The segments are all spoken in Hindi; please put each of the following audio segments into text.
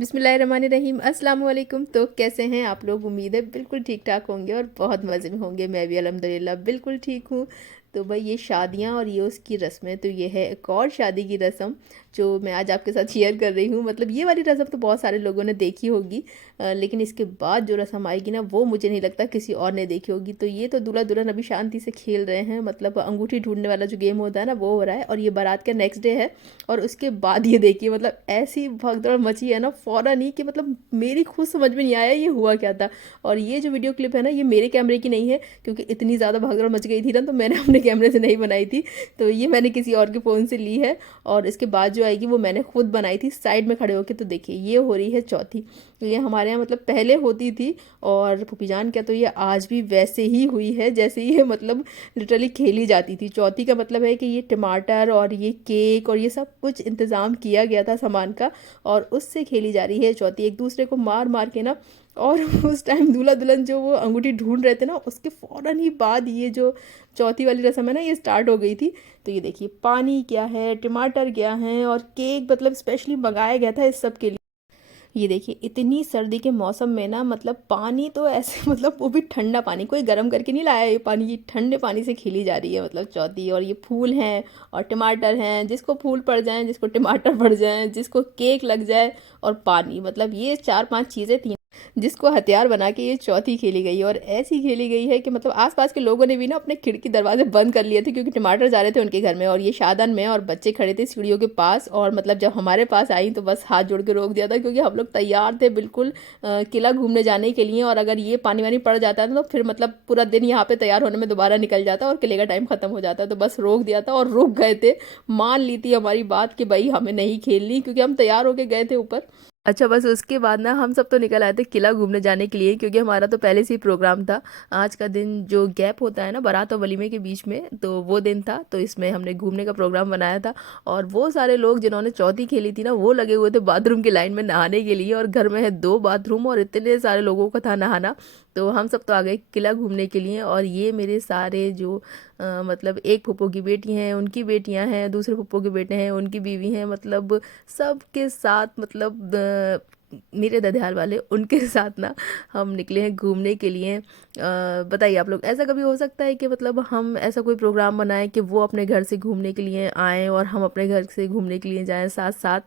बिस्मिल्लाहिर्रहमानिर्रहीम अस्सलाम वालेकुम। तो कैसे हैं आप लोग? उम्मीद है बिल्कुल ठीक ठाक होंगे और बहुत मज़े में होंगे। मैं भी अल्हम्दुलिल्लाह बिल्कुल ठीक हूँ। तो भाई ये शादियाँ और ये उसकी रस्में, तो ये है एक और शादी की रस्म जो मैं आज आपके साथ शेयर कर रही हूँ। मतलब ये वाली रस्म तो बहुत सारे लोगों ने देखी होगी, लेकिन इसके बाद जो रस्म आएगी ना वो मुझे नहीं लगता किसी और ने देखी होगी। तो ये तो दूल्हा दुल्हन अभी शांति से खेल रहे हैं, मतलब अंगूठी ढूंढने वाला जो गेम होता है ना वो हो रहा है, और ये बारात का नेक्स्ट डे है। और उसके बाद ये देखिए, मतलब ऐसी भगदड़ मची है ना फ़ौरन ही कि मतलब मेरी खुद समझ में नहीं आया ये हुआ क्या था। और ये जो वीडियो क्लिप है ना ये मेरे कैमरे की नहीं है, क्योंकि इतनी ज़्यादा भगदड़ मच गई थी ना, तो मैंने अपने कैमरे से नहीं बनाई थी। तो ये मैंने किसी और के फ़ोन से ली है, और इसके बाद जो आएगी वो मैंने खुद बनाई थी साइड में खड़े होकर। तो देखिए ये हो रही है चौथी। तो ये हमारे यहाँ मतलब पहले होती थी, और फूफी जान क्या, तो ये आज भी वैसे ही हुई है जैसे ये मतलब लिटरली खेली जाती थी। चौथी का मतलब है कि ये टमाटर और ये केक और ये सब कुछ इंतज़ाम किया गया था सामान का, और उससे खेली जा रही है चौथी, एक दूसरे को मार मार के ना। और उस टाइम दूल्हा दुल्हन जो वो अंगूठी ढूंढ रहे थे ना, उसके फ़ौरन ही बाद ये जो चौथी वाली रस्म है ना ये स्टार्ट हो गई थी। तो ये देखिए पानी क्या है, टमाटर क्या है, और केक मतलब स्पेशली मंगाया गया था इस सब के लिए। ये देखिए इतनी सर्दी के मौसम में ना, मतलब पानी तो ऐसे मतलब वो भी ठंडा पानी, कोई गर्म करके नहीं लाया, ये पानी ये ठंडे पानी से खेली जा रही है मतलब चौथी। और ये फूल हैं और टमाटर हैं, जिसको फूल पड़ जाएं, जिसको टमाटर पड़ जाएं, जिसको केक लग जाए, और पानी, मतलब ये चार पांच चीज़ें थी जिसको हथियार बना के ये चौथी खेली गई है। और ऐसी खेली गई है कि मतलब आसपास के लोगों ने भी ना अपने खिड़की दरवाजे बंद कर लिए थे, क्योंकि टमाटर जा रहे थे उनके घर में, और ये शादन में, और बच्चे खड़े थे सीढ़ियों के पास। और मतलब जब हमारे पास आई तो बस हाथ जोड़ के रोक दिया था, क्योंकि हम लोग तैयार थे बिल्कुल किला घूमने जाने के लिए। और अगर ये पानी वानी पड़ जाता है तो फिर मतलब पूरा दिन यहाँ पे तैयार होने में दोबारा निकल जाता और किले का टाइम खत्म हो जाता है। तो बस रोक दिया था और रुक गए थे, मान ली थी हमारी बात कि भाई हमें नहीं खेलनी, क्योंकि हम तैयार होके गए थे ऊपर। अच्छा, बस उसके बाद ना हम सब तो निकल आए थे किला घूमने जाने के लिए, क्योंकि हमारा तो पहले से ही प्रोग्राम था। आज का दिन जो गैप होता है ना बारात और वलीमे के बीच में, तो वो दिन था, तो इसमें हमने घूमने का प्रोग्राम बनाया था। और वो सारे लोग जिन्होंने चौथी खेली थी ना वो लगे हुए थे बाथरूम की लाइन में नहाने के लिए, और घर में है दो बाथरूम और इतने सारे लोगों का था नहाना। तो हम सब तो आ गए किला घूमने के लिए। और ये मेरे सारे जो मतलब एक फूफो की बेटी हैं, उनकी बेटियां हैं, दूसरे फूफो के बेटे हैं, उनकी बीवी हैं, मतलब सबके साथ, मतलब मेरे ददियाल वाले उनके साथ ना हम निकले हैं घूमने के लिए। बताइए आप लोग, ऐसा कभी हो सकता है कि मतलब हम ऐसा कोई प्रोग्राम बनाएं कि वो अपने घर से घूमने के लिए आएँ और हम अपने घर से घूमने के लिए जाएं साथ साथ?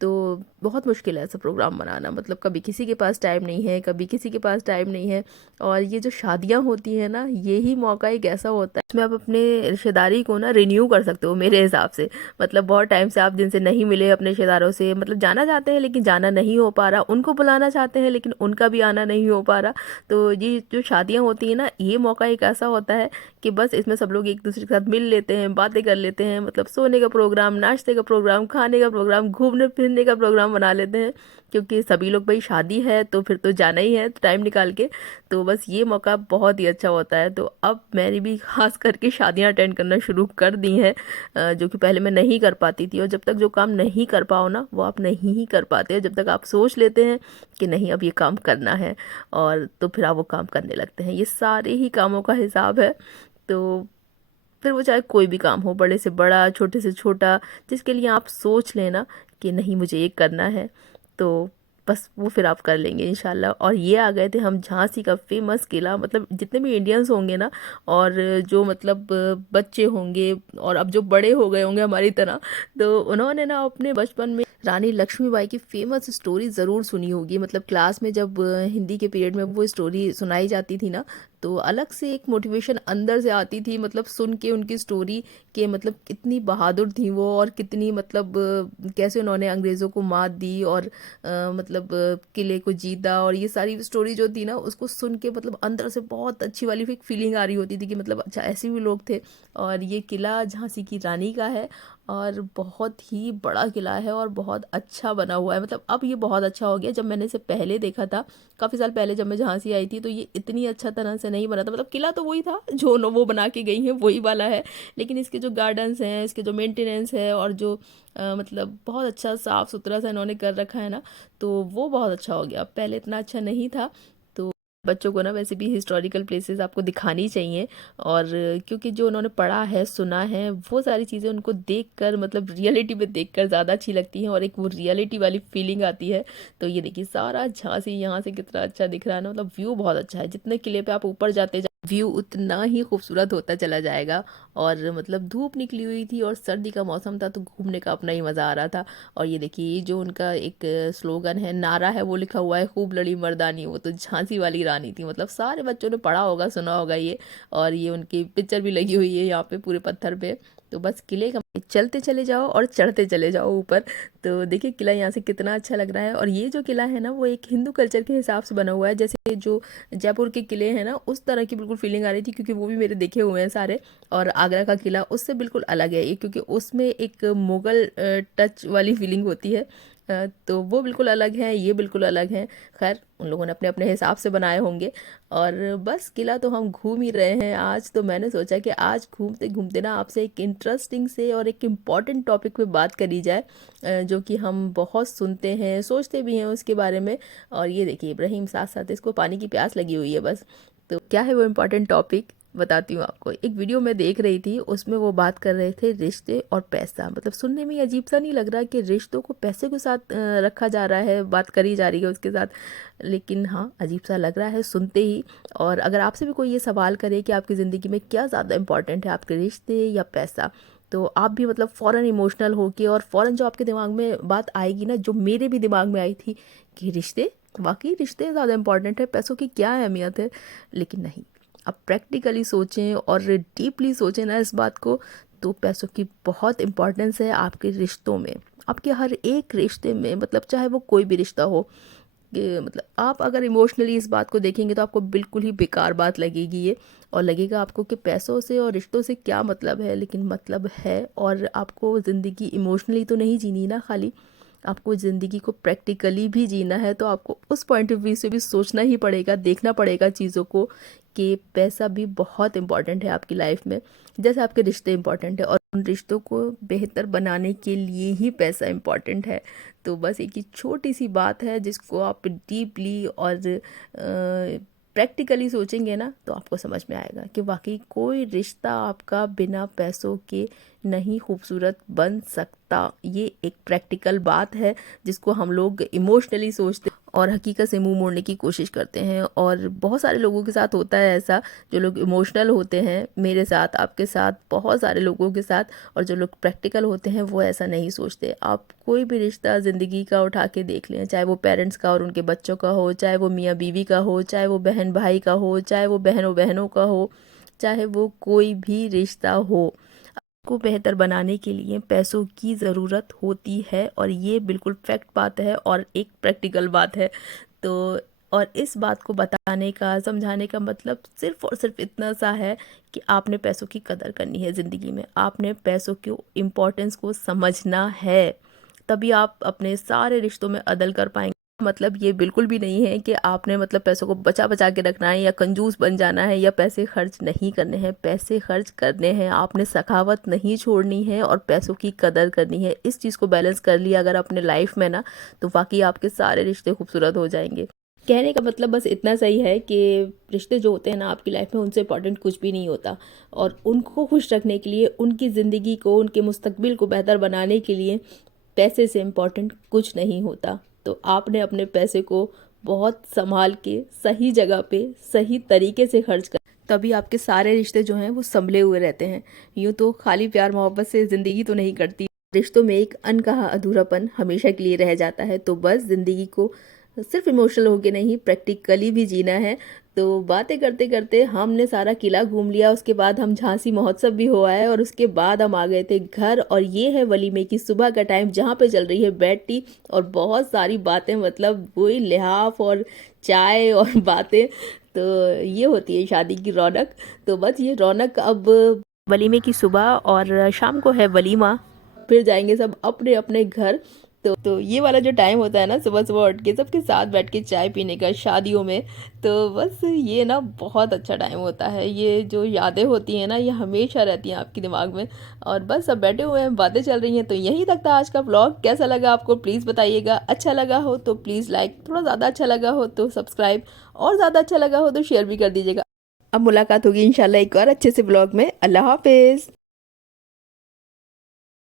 तो बहुत मुश्किल है ऐसा प्रोग्राम बनाना, मतलब कभी किसी के पास टाइम नहीं है, कभी किसी के पास टाइम नहीं है। और ये जो शादियां होती हैं ना, यही मौका एक ऐसा होता है इसमें आप अपने रिश्तेदारी को ना रिन्यू कर सकते हो मेरे हिसाब से। मतलब बहुत टाइम से आप जिनसे नहीं मिले अपने रिश्तेदारों से, मतलब जाना चाहते हैं लेकिन जाना नहीं हो पा रहा, उनको बुलाना चाहते हैं लेकिन उनका भी आना नहीं हो पा रहा। तो ये जो शादियां होती हैं ना, ये मौका एक ऐसा होता है कि बस इसमें सब लोग एक दूसरे के साथ मिल लेते हैं, बातें कर लेते हैं, मतलब सोने का प्रोग्राम, नाश्ते का प्रोग्राम, खाने का प्रोग्राम, घूमने फिरने का प्रोग्राम बना लेते हैं। क्योंकि सभी लोग, भाई शादी है तो फिर तो जाना ही है टाइम निकाल के। तो बस ये मौका बहुत ही अच्छा होता है। तो अब मैंने भी खास करके शादियां अटेंड करना शुरू कर दी हैं, जो कि पहले मैं नहीं कर पाती थी। और जब तक जो काम नहीं कर पाओ ना वो आप नहीं ही कर पाते हो, जब तक आप सोच लेते हैं कि नहीं अब ये काम करना है, और तो फिर आप वो काम करने लगते हैं। ये सारे ही कामों का हिसाब है। तो फिर वो चाहे कोई भी काम हो, बड़े से बड़ा, छोटे से छोटा, जिसके लिए आप सोच लेना कि नहीं मुझे ये करना है, तो बस वो फिर आप कर लेंगे इंशाल्लाह। और ये आ गए थे हम झांसी का फेमस किला, मतलब जितने भी इंडियंस होंगे ना, और जो मतलब बच्चे होंगे और अब जो बड़े हो गए होंगे हमारी तरह, तो उन्होंने ना अपने बचपन में रानी लक्ष्मीबाई की फेमस स्टोरी ज़रूर सुनी होगी। मतलब क्लास में जब हिंदी के पीरियड में वो स्टोरी सुनाई जाती थी ना, तो अलग से एक मोटिवेशन अंदर से आती थी, मतलब सुन के उनकी स्टोरी के, मतलब कितनी बहादुर थी वो, और कितनी मतलब कैसे उन्होंने अंग्रेज़ों को मात दी, और मतलब किले को जीता, और ये सारी स्टोरी जो थी ना उसको सुन के मतलब अंदर से बहुत अच्छी वाली एक फीलिंग आ रही होती थी कि मतलब अच्छा ऐसे भी लोग थे। और ये किला झांसी की रानी का है, और बहुत ही बड़ा किला है और बहुत अच्छा बना हुआ है। मतलब अब ये बहुत अच्छा हो गया, जब मैंने इसे पहले देखा था काफ़ी साल पहले जब मैं झांसी आई थी, तो ये इतनी अच्छा तरह से नहीं बना था। मतलब किला तो वही था जो वो बना के गई हैं वही वाला है, लेकिन इसके जो गार्डन्स हैं, इसके जो मेंटेनेंस है, और जो मतलब बहुत अच्छा साफ़ सुथरा सा इन्होंने कर रखा है ना, तो वो बहुत अच्छा हो गया, पहले इतना अच्छा नहीं था। तो बच्चों को ना वैसे भी हिस्टोरिकल प्लेसेस आपको दिखानी चाहिए। और क्योंकि जो उन्होंने पढ़ा है सुना है वो सारी चीज़ें उनको देखकर मतलब रियलिटी में देखकर ज़्यादा अच्छी लगती हैं और एक वो रियलिटी वाली फीलिंग आती है। तो ये देखिए सारा झांसी यहाँ से कितना अच्छा दिख रहा है ना, मतलब व्यू बहुत अच्छा है। जितने किले पे आप ऊपर जाते व्यू उतना ही खूबसूरत होता चला जाएगा। और मतलब धूप निकली हुई थी और सर्दी का मौसम था तो घूमने का अपना ही मज़ा आ रहा था। और ये देखिए ये जो उनका एक स्लोगन है, नारा है, वो लिखा हुआ है खूब लड़ी मर्दानी, वो तो झांसी वाली रानी थी। मतलब सारे बच्चों ने पढ़ा होगा सुना होगा ये। और ये उनकी पिक्चर भी लगी हुई है यहाँ पे पूरे पत्थर पे। तो बस किले का चलते चले जाओ और चढ़ते चले जाओ ऊपर। तो देखिए किला यहाँ से कितना अच्छा लग रहा है। और ये जो किला है ना वो एक हिंदू कल्चर के हिसाब से बना हुआ है, जैसे जो जयपुर के किले हैं ना उस तरह की बिल्कुल फीलिंग आ रही थी, क्योंकि वो भी मेरे देखे हुए हैं सारे। और आगरा का किला उससे बिल्कुल अलग है ये, क्योंकि उसमें एक मुगल टच वाली फीलिंग होती है। तो वो बिल्कुल अलग है, ये बिल्कुल अलग है। खैर उन लोगों ने अपने अपने हिसाब से बनाए होंगे। और बस किला तो हम घूम ही रहे हैं आज। तो मैंने सोचा कि आज घूमते घूमते ना आपसे एक इंटरेस्टिंग से और एक इम्पॉर्टेंट टॉपिक पे बात करी जाए, जो कि हम बहुत सुनते हैं सोचते भी हैं उसके बारे में। और ये देखिए इब्राहिम साथ साथ इसको पानी की प्यास लगी हुई है बस। तो क्या है वो इम्पोर्टेंट टॉपिक, बताती हूँ आपको। एक वीडियो में देख रही थी, उसमें वो बात कर रहे थे रिश्ते और पैसा। मतलब सुनने में अजीब सा नहीं लग रहा कि रिश्तों को पैसे के साथ रखा जा रहा है, बात करी जा रही है उसके साथ, लेकिन हाँ अजीब सा लग रहा है सुनते ही। और अगर आपसे भी कोई ये सवाल करे कि आपकी ज़िंदगी में क्या ज़्यादा इंपॉर्टेंट है, आपके रिश्ते या पैसा, तो आप भी मतलब फ़ौरन इमोशनल होके और फ़ौरन जो आपके दिमाग में बात आएगी ना, जो मेरे भी दिमाग में आई थी कि रिश्ते, वाकई रिश्ते ज़्यादा इंपॉर्टेंट है, पैसों की क्या अहमियत है। लेकिन नहीं, अब प्रैक्टिकली सोचें और डीपली सोचें ना इस बात को, तो पैसों की बहुत इम्पोर्टेंस है आपके रिश्तों में, आपके हर एक रिश्ते में। मतलब चाहे वो कोई भी रिश्ता हो, कि मतलब आप अगर इमोशनली इस बात को देखेंगे तो आपको बिल्कुल ही बेकार बात लगेगी ये। और लगेगा आपको कि पैसों से और रिश्तों से क्या मतलब है, लेकिन मतलब है। और आपको ज़िंदगी इमोशनली तो नहीं जीनी ना खाली, आपको ज़िंदगी को प्रैक्टिकली भी जीना है। तो आपको उस पॉइंट ऑफ व्यू से भी सोचना ही पड़ेगा, देखना पड़ेगा चीज़ों को, कि पैसा भी बहुत इम्पॉर्टेंट है आपकी लाइफ में, जैसे आपके रिश्ते इम्पॉर्टेंट है। और उन रिश्तों को बेहतर बनाने के लिए ही पैसा इम्पॉर्टेंट है। तो बस एक ही छोटी सी बात है जिसको आप डीपली और प्रैक्टिकली सोचेंगे ना तो आपको समझ में आएगा कि वाकई कोई रिश्ता आपका बिना पैसों के नहीं खूबसूरत बन सकता। ये एक प्रैक्टिकल बात है जिसको हम लोग इमोशनली सोचते और हकीकत से मुंह मोड़ने की कोशिश करते हैं। और बहुत सारे लोगों के साथ होता है ऐसा, जो लोग इमोशनल होते हैं, मेरे साथ, आपके साथ, बहुत सारे लोगों के साथ। और जो लोग प्रैक्टिकल होते हैं वो ऐसा नहीं सोचते। आप कोई भी रिश्ता ज़िंदगी का उठा के देख लें, चाहे वो पेरेंट्स का और उनके बच्चों का हो, चाहे वो मियाँ बीवी का हो, चाहे वो बहन भाई का हो, चाहे वो बहनों बहनों का हो, चाहे वो कोई भी रिश्ता हो, को बेहतर बनाने के लिए पैसों की ज़रूरत होती है। और ये बिल्कुल फैक्ट बात है और एक प्रैक्टिकल बात है। तो और इस बात को बताने का समझाने का मतलब सिर्फ़ और सिर्फ इतना सा है कि आपने पैसों की कदर करनी है ज़िंदगी में, आपने पैसों की इम्पोर्टेंस को समझना है, तभी आप अपने सारे रिश्तों में अदल कर पाएंगे। मतलब ये बिल्कुल भी नहीं है कि आपने मतलब पैसों को बचा बचा के रखना है या कंजूस बन जाना है या पैसे खर्च नहीं करने हैं। पैसे खर्च करने हैं, आपने सखावत नहीं छोड़नी है और पैसों की कदर करनी है। इस चीज़ को बैलेंस कर लिया अगर अपने लाइफ में ना, तो वाकई आपके सारे रिश्ते खूबसूरत हो जाएंगे। कहने का मतलब बस इतना सही है कि रिश्ते जो होते हैं ना आपकी लाइफ में, उनसे इम्पोर्टेंट कुछ भी नहीं होता। और उनको खुश रखने के लिए, उनकी ज़िंदगी को, उनके मुस्तकबिल को बेहतर बनाने के लिए पैसे से इम्पोर्टेंट कुछ नहीं होता। तो आपने अपने पैसे को बहुत संभाल के सही जगह पे सही तरीके से खर्च कर, तभी आपके सारे रिश्ते जो हैं वो संभले हुए रहते हैं। यूँ तो खाली प्यार मोहब्बत से ज़िंदगी तो नहीं कटती, रिश्तों में एक अनकहा अधूरापन हमेशा के लिए रह जाता है। तो बस ज़िंदगी को सिर्फ इमोशनल होके नहीं, प्रैक्टिकली भी जीना है। तो बातें करते करते हमने सारा किला घूम लिया, उसके बाद हम झांसी महोत्सव भी हो आए और उसके बाद हम आ गए थे घर। और ये है वलीमे की सुबह का टाइम, जहाँ पे चल रही है बेड टी और बहुत सारी बातें, मतलब वही लिहाफ और चाय और बातें। तो ये होती है शादी की रौनक। तो बस ये रौनक अब, वलीमे की सुबह और शाम को है वलीमा, फिर जाएंगे सब अपने अपने घर। तो ये वाला जो टाइम होता है ना, सुबह सुबह उठ के सबके साथ बैठ के चाय पीने का शादियों में, तो बस ये ना बहुत अच्छा टाइम होता है। ये जो यादें होती हैं ना, ये हमेशा रहती हैं आपके दिमाग में। और बस अब बैठे हुए हैं, बातें चल रही हैं। तो यहीं तक था आज का व्लॉग। कैसा लगा आपको प्लीज़ बताइएगा। अच्छा लगा हो तो प्लीज़ लाइक, थोड़ा ज़्यादा अच्छा लगा हो तो सब्सक्राइब, और ज़्यादा अच्छा लगा हो तो शेयर भी कर दीजिएगा। अब मुलाकात होगी इंशाल्लाह एक और अच्छे से व्लॉग में। अल्लाह हाफिज़।